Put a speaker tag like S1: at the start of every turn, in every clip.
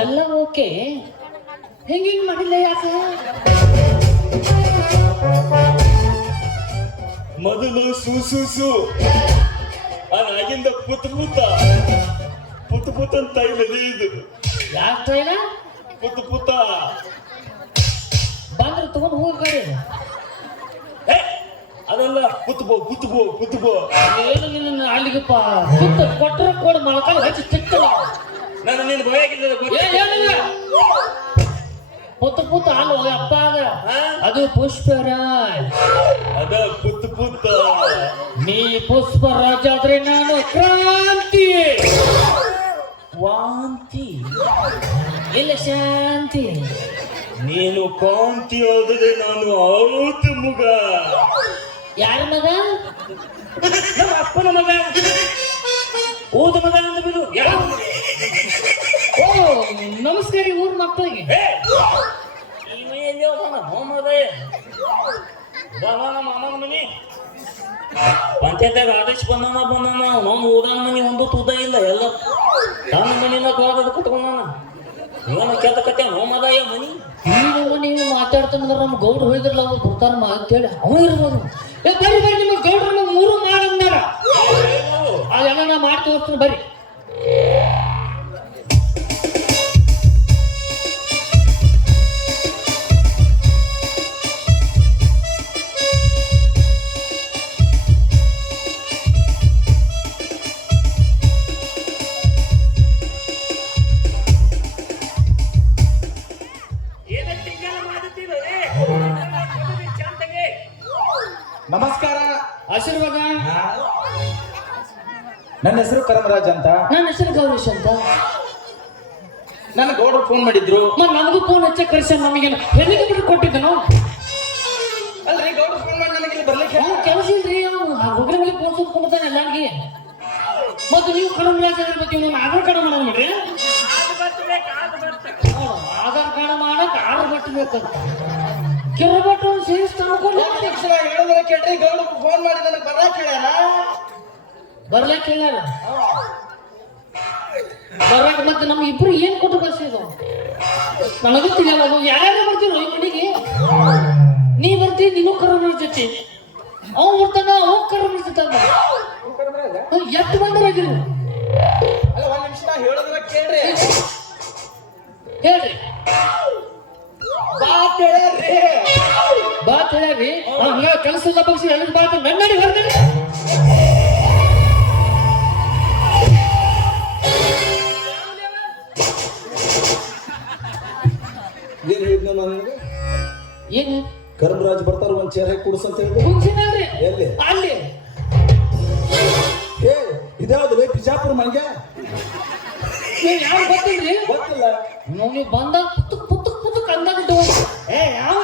S1: ಎಲ್ಲ ಓಕೆ. ಹೆಂಗ್ ಹಿಂಗ್ ಮಾಡಿಲ್ಲ ಯಾಕ?
S2: ಮೊದಲು ಸು ಸು ಸು ಅದಾಗಿಂದ ಪುತ್ ಪುತ್ತ. ಪುತ್ ಪುತ್ ಅಂತ ಇಲ್ಲದೆ ಇದು.
S1: ಯಾಕ ತೈಲ?
S2: ಪುತ್ ಪುತ್ತ.
S1: ಬಂದ್ರೆ ತಗೊಂಡು
S2: ಹೋಗ್ಬೇಡಿ ಅದೆಲ್ಲ ಕುತ್ಬೋ ಕುತ್ಬೋ ಕುತ್ಬೋ
S1: ಏನು ನಿನ್ನ ಅಲ್ಲಿಗಪ್ಪ ಕುತ್ತ ಕೊಟ್ಟರೆ ಕೊಡು ಮೊಳಕಾಲು ಹಚ್ಚಿ
S2: ನಾನು ನಿನ್ನ ಭಯಾಗಿಲ್ಲ
S1: ಏ ಏನಿಲ್ಲ. ಪುತ್ತ ಪುತ್ತ ಅಲ್ವ ಅಪ್ಪ ಅದ? ಅದು ಪುಷ್ಪರಾಜ್.
S2: ಅದ ಪುತ್ ಪುತ್ತ
S1: ನೀ ಪುಷ್ಪರಾಜ್ ಆದ್ರೆ ನಾನು ಕ್ರಾಂತಿ.
S2: ವಾಂತಿ.
S1: ಇಲ್ಲ ಶಾಂತಿ.
S2: ನೀನು ಕಾಂತಿ ಆದ್ರೆ ನಾನು ಔತ್ ಮುಗ.
S1: ಯಾರ ಮಗ?
S2: ನಮ್ಮ ಅಪ್ಪನ ಮಗ. ಓದ ಮಗ ಅಂತ ಬಿಡು ಯಾವ
S1: ನಮಸ್ಕಾರ ಊರ್ ಮಕ್ಕಳಿಗೆ
S2: ಇವ ಎಲ್ಲಿ ಹೋಗೋಣ ಹೋಮದ ನಮ್ಮ ಮಾಮನ ಮನಿ ಪಂಚಾಯತ್ಯಾಗ ಆದೇಶ ಬಂದಾನ ಬಂದಾನ ನಮ್ಮ ಊರಾನ ಮನಿ ಒಂದು ತೂದ ಇಲ್ಲ ಎಲ್ಲ ತನ್ನ ಮನಿನ ಕಾದ ಕುತ್ಕೊಂಡಾನ ಇವನ ಕೆತ್ತ ಕಟ್ಟ ಹೋಮದ ಏ ಮನಿ
S1: ನೀವು ನೀವು ಮಾತಾಡ್ತಂದ್ರೆ ನಮ್ಮ ಗೌಡ್ರು ಹೋಯ್ದ್ರಲ್ಲ ಅವ್ರು ಬರ್ತಾರ ಮಾ ಅಂತೇಳಿ ಅವ ಇರ್ಬೋದು ಏ ಬರ್ರಿ ಬರ್ರಿ ನಿಮ್ಮ ಗೌಡ್ರು ನಮ್ಮ ಮೂರು ಮಾಡಂದಾರ ಅದೆಲ್ಲ ನಾ ಮಾಡಿ ತೋರಿಸ್ತೀನಿ ಬರ್ರಿ
S3: ನನ್ನ ಹೆಸರು ಕರಮರಾಜ್ ಅಂತ.
S1: ನನ್ನ ಹೆಸರು ಗೌರೀಶ್ ಅಂತ.
S3: ನನ್ನ ಗೌಡ್ರು ಫೋನ್ ಮಾಡಿದ್ರು.
S1: ನಾನು ನಮಗೂ ಫೋನ್ ಹಚ್ಚ ಕರೆಸ ನಮಗೆ. ಹೆಣ್ಣಿಗೆ ಬಿಟ್ಟು ಕೊಟ್ಟಿದ್ದನು?
S3: ಅಲ್ರಿ ಗೌಡ್ರು ಫೋನ್ ಮಾಡಿ ನನಗೆ ಇಲ್ಲಿ ಬರ್ಲಿಕ್ಕೆ
S1: ಅವ್ನು ಕೆಲಸ ಇಲ್ರಿ ರೀ ಹುಡುಗರ ಮೇಲೆ ಫೋನ್ ಸುತ್ಕೊಂಡ್ಬಿಡ್ತಾನೆ ಎಲ್ಲಾರ್ಗಿ. ಮತ್ತು ನೀವು ಕಡಿಮೆ ರಾಜ ಬಗ್ಗೆ ನಾನು ಆಧಾರ್ ಕಾರ್ಡ್ ಮಾಡೋಣ ಬಿಡ್ರಿ ಹೌದು, ಆಧಾರ್ ಕಾರ್ಡ್ ಮಾಡಕ್ ಆರು ಬಟ್ಟು ಬೇಕಂತ ಕಿರಬಟ್ಟು ಸೇರಿಸ್ ತಗೊಂಡು
S3: ಅಧ್ಯಕ್ಷರ ಹೇಳಿದ್ರೆ ಕೇಳ್ರಿ ಗೌಡ್ರು ಫೋನ್ ಮಾಡಿ ನನಗೆ ಬರ್ಲಾಕ್ ಹೇಳ್ಯಾರ
S1: ಬರ್ಲಕ್ ಹೇಳ್ಯಾರ ಬರಾಕ ಮತ್ತೆ ನಮ್ಗೆ ಇಬ್ರು ಏನ್ ಕೊಟ್ಟು ಕಳ್ಸಿದ್ರು? ನನಗೂ ತಿಳಿಯಲ್ಲ ಅದು ಬರ್ತೀರೋ ಬರ್ತಿರೋ ಈ ಮನೆಗೆ ನೀ ಬರ್ತಿ ನೀನು ಕರೋನ ಜೊತೆ ಅವ್ ಬರ್ತಾನ ಅವ್ ಕರೋನ ಜೊತೆ ಎಷ್ಟು ಬಂದರಾಗಿರು
S3: ಅಲ್ಲ ಒಂದ್ ನಿಮಿಷ ನಾ ಹೇಳಿದ್ರೆ ಕೇಳ್ರಿ.
S1: ಹೇಳ್ರಿ.
S3: ಬಾತ್ ಹೇಳ್ಯಾರ್ರಿ.
S1: ಬಾತ್ ಹೇಳ್ರಿ ಹಂಗ ಕೆಲಸ ಇಲ್ಲ ಪಕ್ಷಿ ಬಾತ್ ನನ್ನಡಿ ಹೊರಗಡೆ
S3: ನಾನು ನಿನಗೆ?
S1: ಏನು?
S3: ಕರಮರಾಜ್ ಬರ್ತಾರ ಒಂದ್ ಚೇರ್ ಹಾಕಿ ಕುಡಿಸ್ ಅಂತ ಹೇಳಿದ್ರು ಎಲ್ಲಿ?
S1: ಅಲ್ಲಿ.
S3: ಏ ಬಿಜಾಪುರ ಮಂಗ್ಯ
S1: ನೀವು ಯಾರು ಗೊತ್ತಿಲ್ರಿ?
S3: ಗೊತ್ತಿಲ್ಲ.
S1: ನೀವು ಬಂದಾಗ ಅಂದಾಗ ಏ ಯಾವ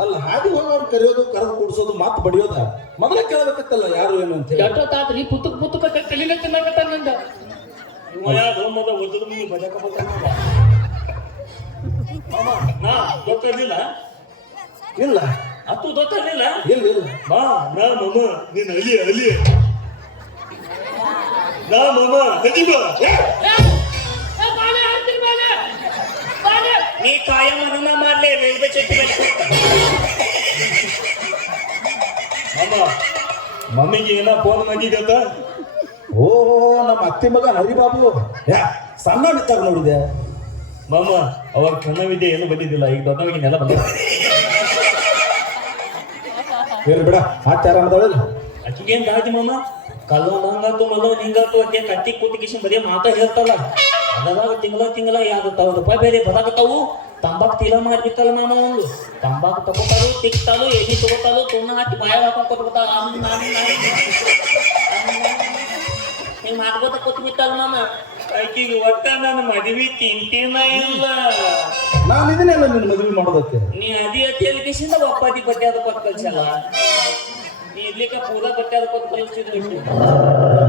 S3: ಅಲ್ಲ ಹಾದಿ ಹೋಗೋರು ಕರೆಯೋದು ಕರೆದು ಕುಡಿಸೋದು ಮಾತು ಬಡಿಯೋದ? ಮೊದಲೇ ಕೇಳಬೇಕತ್ತಲ್ಲ ಯಾರು ಏನು ಅಂತ ಹೇಳಿ?
S1: ಎಷ್ಟೊತ್ತಾತ್ರಿ? ಪುತ್ತಕ್ ಪುತ್ತಕ ತಲೆನ ತಿನ್ನಕತ್ತ ನಿಂದ.
S2: ಮೊದ ಒದ್ದದ ಮನಿ ಬಜಾಕ ಮಾಮ ನಾ ಗೊತ್ತಿರ್ಲಿಲ್ಲ
S3: ಇಲ್ಲ.
S2: ಅತ್ತು ಗೊತ್ತಿರ್ಲಿಲ್ಲ
S3: ಇಲ್ಲ ಇಲ್ಲ.
S2: ಬಾ ನಾ ಮಮ್ಮ ನಿನ್ನ ಅಲಿ ಅಲಿ ನಾ ಮಮ್ಮ ಅಲಿ ಬಾ. ಏ, ನೀ ಕಾಯಂ ನನ್ನ ಮಾಡ್ಲೇ ರೈಲ್ವೆ ಚಟ್ಟಿ ಮಮ್ಮ ಮಮ್ಮಿಗೆ ಏನ ಫೋನ್ ಮಾಡಿದ್ಯತ?
S3: ಓ, ನಮ್ಮ ಅತ್ತೆ ಮಗ ಹರಿಬಾಬು. ಯಾ, ಸಣ್ಣ ಬಿತ್ತಾರ ನೋಡಿದೆ.
S2: ಮಾಮ ಅವಾಗ ಕಣ್ಣವಿದ್ಯೆ ಏನು ಬಂದಿದ್ದಿಲ್ಲ. ಈಗ ದೊಡ್ಡವಿಗೆಲ್ಲ ಬಂದ
S3: ಹೇಳಿ ಬಿಡ ಆಚಾರ ಅನ್ನೋದಲ್ಲ
S2: ಅಕ್ಕಿಗೇನ್ ದಾದಿ ಮಾಮ? ಕಲ್ಲೋ ಹಂಗಾತು ಮಲ್ಲೋ ಹಿಂಗಾತು ಅದೇ ಕತ್ತಿ ಕೂತಿ ಕಿಶನ್ ಬರೀ ಮಾತಾ ಹೇಳ್ತಲ್ಲ ಅದಾಗ ತಿಂಗಳ ತಿಂಗಳ ಯಾವ್ದು ಸಾವಿರ ರೂಪಾಯಿ ಬೇರೆ ಬದಾಕತ್ತಾವು ತಂಬಾಕ್ ತೀಲ ಮಾಡ್ಬಿಟ್ಟಲ್ಲ ಮಾಮ ಒಂದು ತಂಬಾಕ್ ತಗೋತಾರು ತಿಕ್ತಾಲು ಎಣ್ಣೆ ತಗೋತಾಲು ತುಣ್ಣ ಹಾಕಿ ಬಾಯ ಹಾಕೊಂಡ್ ಕೊಟ್ಬಿಡ್ತಾಳ ಹಿಂಗ್ ಮಾಡ್ಕೋತ ಕೂತ್ಬಿಟ್ಟಲ್ಲ ಮಾಮ. ಆಕಿಗೆ ಒಟ್ಟ ನನ್ನ ಮದ್ವಿ ತಿಂತಿನ ಇಲ್ಲ?
S3: ನಾನು ಇದನ್ನೆಲ್ಲ ನಿನ್ನ ಮದುವೆ ಮಾಡೋದಕ್ಕೆ.
S2: ನೀ ಅದಿ ಅತಿ ಎಲ್ಲಿಗಿಸಿಂದ ಒಪ್ಪಾದಿ ಬಟ್ಟೆ ಅದು ಕೊಟ್ಟು ಕಳ್ಸಲ್ಲ? ನೀ ಇರ್ಲಿಕ್ಕೆ ಪೂರ ಬಟ್ಟೆ ಅದು ಕೊಟ್ಟು ಕಳಿಸ್ತಿದ್ವಿ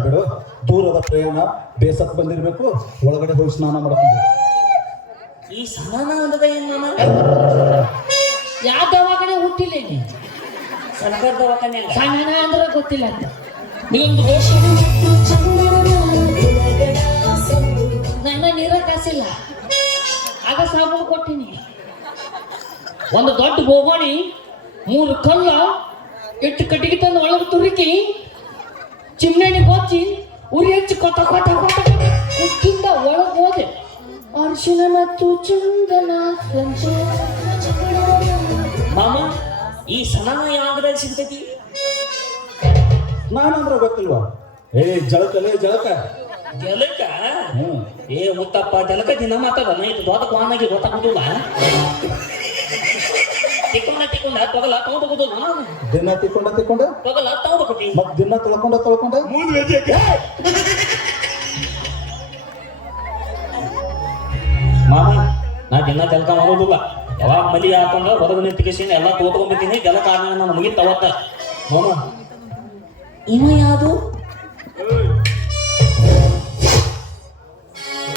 S3: ಬಿಡು. ದೂರದ ಪ್ರಯಾಣ ಬೇಸತ್ ಬಂದಿರ್ಬೇಕು ಒಳಗಡೆ ಹೋಗಿ ಸ್ನಾನ ಮಾಡ್ಕೊಂಡು
S2: ಈ ಸ್ನಾನ ಅಂದ್ರೆ ಏನ್ ನಾನು
S1: ಯಾವ ದವಾಖಾನೆ ಹುಟ್ಟಿಲ್ಲ ನೀ
S2: ಸರ್ಕಾರ ದವಾಖಾನೆ
S1: ಸಣ್ಣ ಅಂದ್ರೆ ಗೊತ್ತಿಲ್ಲ ಅಂತ.
S4: ನಿಂಗೆ ಚಂದನ
S1: ನನ್ನ ಒಂದು ದೊಡ್ಡ ಬೋಗಾಣಿ, ಮೂರು ಕಲ್ಲ ಇಟ್ಟು ಕಟ್ಟಿಗೆ ತಂದು ಒಳಗೆ ತುರುಕಿ ಚಿಮ್ನೆಣಿ ಗೊಚ್ಚಿ ಉರಿ ಹಚ್ಚಿ ಕೊತ್ತ ಕೊಟ್ಟ ಕೊಟ್ಟ ಒಳಗೆ ಹೋದೆ. ಅರ್ಶಿನ ಮತ್ತು ಚಂದನ
S2: ಮಾಮ, ಈ ಸನಾನ ಯಾವ್ದ್ರಲ್ಲಿ ಸಿಗ್ತೈತಿ?
S3: ನಾನಂದ್ರ ಗೊತ್ತಿಲ್ವಾ? ಏ ಜಳಕಲೇ ಜಳಕ.
S2: ಜಲಕ? ಏ ಮುತ್ತಪ್ಪ ಜಲಕ ದಿನ ಮಾತಾಡ ಇದು ದೊಡ್ಡ ಕ್ವಾನಾಗಿ ಗೊತ್ತಾಗುದಿಲ್ಲ. ತಿಕ್ಕೊಂಡ ತಿಕ್ಕೊಂಡ ತೊಗಲ ತಗೊಂಡೋಗುದಿಲ್ಲ
S3: ದಿನ ತಿಕ್ಕೊಂಡ ತಿಕ್ಕೊಂಡ?
S2: ತೊಗಲ ತಗೊಂಡೋಗ್ತಿ
S3: ಮತ್ ದಿನ ತೊಳ್ಕೊಂಡ ತೊಳ್ಕೊಂಡ?
S2: ಮಾಮ ನಾ ದಿನ ಕೆಲಸ ಮಾಡೋದಿಲ್ಲ. ಯಾವಾಗ ಮಲಿ ಹಾಕೊಂಡ ಹೊರಗೆ ನಿಂತ್ಕೇಸಿನ ಎಲ್ಲ ತೋತ್ಕೊಂಡ್ಬಿಟ್ಟಿನಿ ಜಲಕ ಆದ್ಮೇಲೆ ನಾನು ಮುಗಿತ ಅವತ್ತ. ಮಾಮ. ಇವ ಯಾವುದು?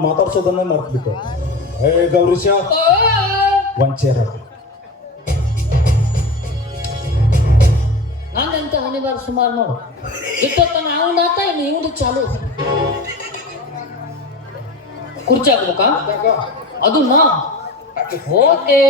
S3: ನಿಮ್ಮನ್ನು ಮಾತಾಡ್ಸೋದನ್ನ ಮರ್ತ್ಬಿಟ್ಟು. ಏ ಗೌರೀಶ ವಂಚೇರ
S1: ನಂದಂತ ಹನಿವಾರ ಸುಮಾರು ನೋಡು. ಇಟ್ಟೊತ್ತನ ನಾವು ಆತ ಇನ್ನು ಇವ್ದು ಚಾಲು. ಕುರ್ಚಿ ಹಾಕ್ಬೇಕಾ? ಅದು ನಾ. ಓಕೆ.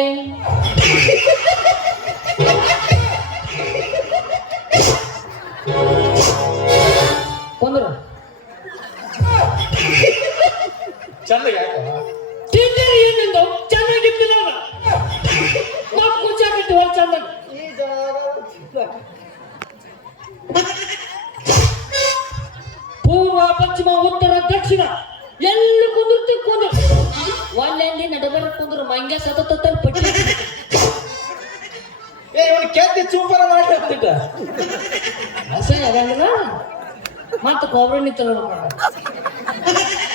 S3: ಕೆತ್ತಿ ಚೂಪರ ಮಾಡಿ ಹೋಗ್ತಿಟ್ಟ
S1: ಅಸಹ್ಯ ಆಗಂಗಿಲ್ಲ. ಮತ್ತೆ ಕೊಬ್ಬರಿ ನಿಂತ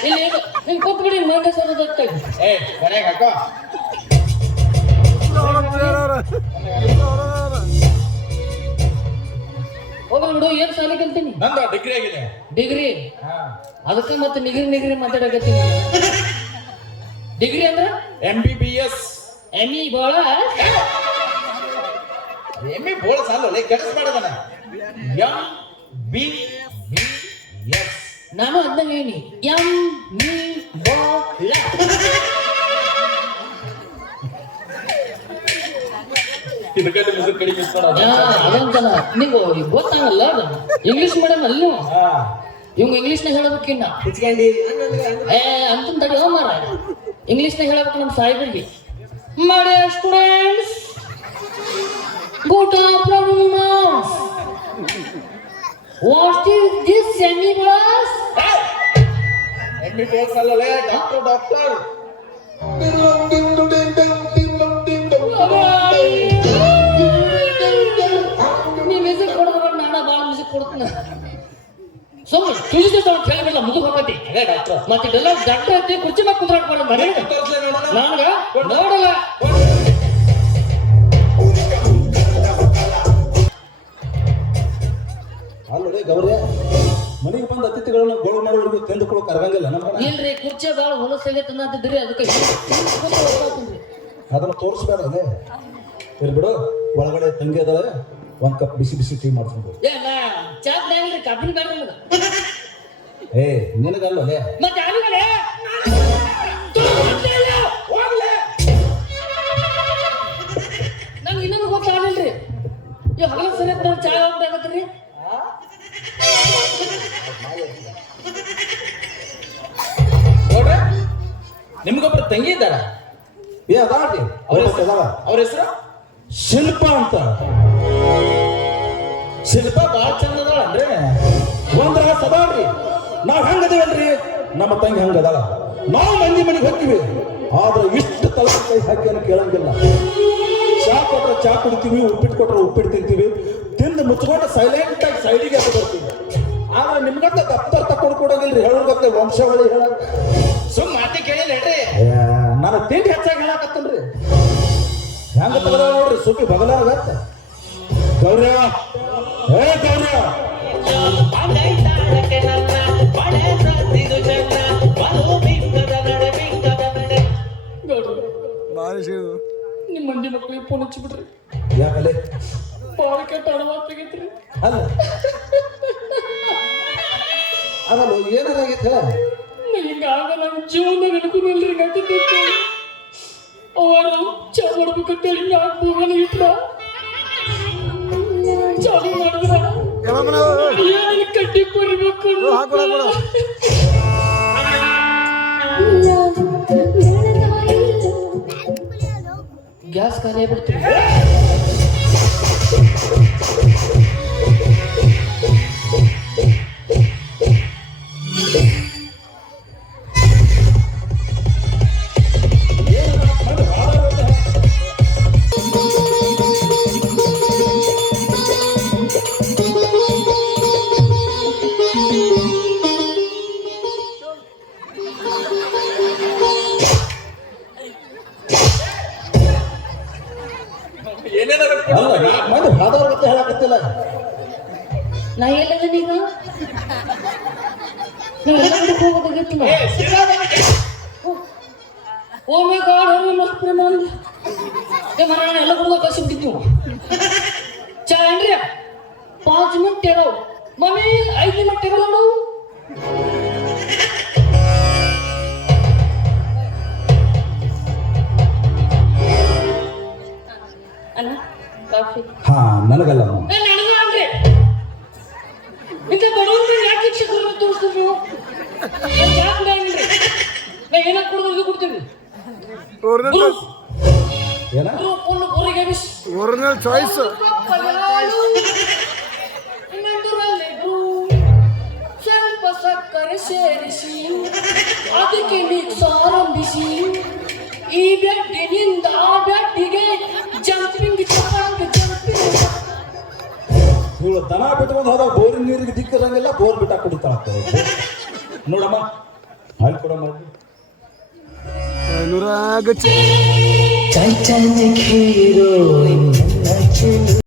S1: ಇಲ್ಲಿ ನೀವು ಹಿಂಗ್ ಕೂತ್ಬಿಡಿ ಮಂಗ್ಯ ಸತತ
S3: ಏ ಮನೆಗೆ ಹಾಕೋ.
S1: ಹೋಗ್ಲಿ ಬಿಡು ಏನ್ ಸಾಲ ಕಲ್ತೀನಿ
S3: ನಂದ ಡಿಗ್ರಿ ಆಗಿದೆ.
S1: ಡಿಗ್ರಿ ಅದಕ್ಕೆ ಮತ್ತೆ ನಿಗ್ರಿ ನಿಗ್ರಿ ಮಾತಾಡಕತ್ತೀನಿ. ಡಿಗ್ರಿ ಅಂದ್ರೆ?
S3: M B B S
S1: M E ಬಾಳ?
S3: ಎಮ್ಮಿ ಬೋಳ ಸಾಲ ಕೆಲಸ ಮಾಡದನ. M B B S.
S1: ನಾನು ಅದನ್ನ ಹೇಳಿ ಎಂ ಬಿ ಬಾಳ
S3: ಇದಕ್ಕೆ ಮುಸುಕ್ ಕಡಿಮೆ ಇಸ್ಕೊಳೋದು.
S1: ಅದಂತಲ್ಲ. ನಿಂಗು ಗೊತ್ತಾಗಲ್ಲ ಅದು. ಇಂಗ್ಲಿಷ್ ಮೇಡಮ್ ಅಲ್ಲಿ.
S3: ಇವ್
S1: ಇಂಗ್ಲಿಷ್ನ ಹೇಳಬೇಕಿನ್ನ ಹೇಳ್ಬೇಕಿನ್ನ ಏ ಅಂತ ತಡಿ ಹೋ ಮಾರ ಇಂಗ್ಲಿಷ್ನ ಹೇಳಬೇಕು ನಮ್ಮ ಸಾಹೇಬರಿಗೆ. ಮಾಡಿ students good afternoon what is this semi class
S3: ಎಮ್ಮಿ ಬೋಳ ಡಾಕ್ಟರ್ ಡಾಕ್ಟರ್
S1: ಸುಮ್ಮನೆ ತಿಳಿದ ಕೇಳಿಬಿಡಲ್ಲ ಮುಗಿದು ಹೋಗತಿ
S3: ಡಾಕ್ಟರ್
S1: ಮತ್ತೆ ದಡ್ಡ ಐತಿ ಕುರ್ಚಿ
S3: ತೋರ್ಸ್ಲೇ ನೋಡೋಣ.
S1: ನಾನ್ಗ ನೋಡಲ್ಲ.
S3: ಮಾಡೋರಿಗೆ ಇಲ್ಲ ಕರಗಂಗಿಲ್ಲ ನಮ್ಗೆ
S1: ಇಲ್ರಿ ಕುರ್ಚಿ ಭಾಳ ಹೊಲಸಾಗೈತೆ ಅನ್ನತ್ತಿದ್ರಿ ಅದಕ್ಕೆ
S3: ಅದನ್ನ ತೋರಿಸ್ಬೇಡ ಅದೇ. ಇರ್ಲಿ ಬಿಡು ಒಳಗಡೆ ತಂಗಿ ಅದಾಳೆ ಒಂದ್ ಕಪ್ ಬಿಸಿ ಬಿಸಿ ಟೀ ಮಾಡ್ಕೊಂಡು
S1: ಏ ನಾ ಚಾ ಬ್ಯಾಡ್ರಿ ಕಾಫಿ ಬೇಡ ನಮ್ಗೆ.
S3: ಏ ನಿನಗಲ್ಲೇ
S1: ಮತ್ತೆ ಆಮೇಲೆ ನಂಗೆ ಇನ್ನೊಂದು ಗೊತ್ತಾಗಲಿಲ್ರಿ ಈ ಹಗಲ ಸರಿ ಚಾ ಯಾವ್ದಾಗತ್ರಿ
S4: ನೋಡ್ರೆ. ನಿಮ್ಗೊಬ್ರು ತಂಗಿ ಇದ್ದಾರ?
S3: ಏ ಅದಾಡ್ರಿ ಅವ್ರ ಹೆಸರು?
S4: ಅವ್ರ ಹೆಸರು?
S3: ಶಿಲ್ಪ ಅಂತ.
S4: ಶಿಲ್ಪ ಬಾಳ ಚಂದ ಅಂದ್ರೆ
S3: ಒಂದ್ರ ಸದಾಡ್ರಿ ನಾವ್ ಹೆಂಗದೀವಲ್ರಿ ನಮ್ಮ ತಂಗಿ ಹಂಗದಲ್ಲ ನಾವು ಮಂದಿ ಮನೆಗೆ ಹೋಗ್ತೀವಿ. ಆದ್ರೆ ಇಷ್ಟು ತಲೆ ಕೈ ಹಾಕಿ ಏನು ಕೇಳಂಗಿಲ್ಲ. ಚಾ ಕೊಟ್ರೆ ಚಾ ಕುಡಿತೀವಿ ಉಪ್ಪಿಟ್ಟು ಕೊಟ್ರೆ ಉಪ್ಪಿಟ್ಟು ತಿಂತೀವಿ. ತಿಂದು ಮುಚ್ಕೊಂಡು ಸೈಲೆಂಟ್ ಆಗಿ ಸೈಡಿಗೆ ಬರ್ತೀವಿ. ಆದ್ರೆ ನಿಮ್ಗಂತ ದಪ್ತರ್ ತಕೊಂಡು ಕೊಡೋಂಗಿಲ್ರಿ ಹೇಳೋರ್ ಗೊತ್ತೆ ವಂಶಾವಳಿ ಹೇಳ.
S4: ಸುಮ್ ಮಾತಿ ಕೇಳಿ ಹೇಳ್ರಿ.
S3: ನಾನು ತಿಂಡಿ ಹೆಚ್ಚಾಗಿ ಹೇಳಕತ್ತನ್ರಿ. ಹೆಂಗ ತಗದ ನೋಡ್ರಿ ಸುಬ್ಬಿ ಬಗಲಾಗತ್ತ ಗೌರ್ಯ ಏ ಗೌರ್ಯ.
S1: ನಿಮ್ಮ ಮಂದಿ ಮಕ್ಕಳಿಗೆ ಫೋನ್ ಹಚ್ಚಿಬಿಡ್ರಿ.
S3: ಯಾಕಲೆ?
S1: ಭಾಳ ಕೆಟ್ಟ ಅಡವಾಗ್ತೈತ್ರಿ
S3: ಅಲ್ಲ. ಅದಲ್ಲ ಏನಾರ ಆಗೈತೆ ಹೇಳ.
S1: ಹಿಂಗಾಗ ನಮ್ಮ ಜೀವನದಾಗ ಅನ್ಕೊಂಡಿಲ್ರಿ ಗಟ್ಟಿದ್ದಿತ್ತು ಅವರು ಚಾಲು ಮಾಡಿದ್ರ. ಕೊಡ್ಬೇಕು ಗ್ಯಾಸ್ ಖಾಲಿ ಆಗ್ಬಿಡ್ತೀವಿ ನಾ ಎಲ್ಲದೀಗ ನೀವು ಎಲ್ಲ ಕಡೆ ಹೋಗೋದಾಗಿತ್ತಲ್ಲ? ಓ ಮೈ ಗಾಡ್ ಏ ಮರ ಎಲ್ಲ ಕೊಡುವ ಕಸಿ ಬಿಟ್ಟಿದ್ದೀವಿ ಚಾ ಏನ್ರಿ ಪಾಂಚ್ ಮಿನಿಟ್ ಟೇಡೋ ಮಮ್ಮಿ ಐದು ಮಿನಿಟ್ ಅಣ್ಣ ಕಾಫಿ.
S3: ಹಾ ನನಗಲ್ಲ
S1: ಏನ್ ಕೊಡೋದು ಬಿಸ್
S5: ಒರಿಜಿನಲ್ ಚಾಯ್ಸ್
S1: ಸ್ವಲ್ಪ ಸಕ್ಕರೆ ಸೇರಿಸಿ ಅದಕ್ಕೆ ಮಿಕ್ಸ್ ಆರಂಭಿಸಿ ಈ ಬೆಡ್ಡಿನಿಂದ ಆ ಬೆಡ್ಡಿಗೆ ಜಂಪಿಂಗ್ ಚಪಾಂಗ್ ಜಂಪಿಂಗ್
S3: ಇವಳು ದನ ಬಿಟ್ಕೊಂಡು ಹೋದಾಗ ಬೋರಿನ ನೀರಿಗೆ ದಿಕ್ಕಿರಂಗಿಲ್ಲ ಬೋರ್ ಬಿಟ್ಟ ಕುಡಿತಾಳ ನೋಡಮ್ಮ. ಹಾಲು ಕೊಡಮ್ಮ
S6: ಅನುರಾಗ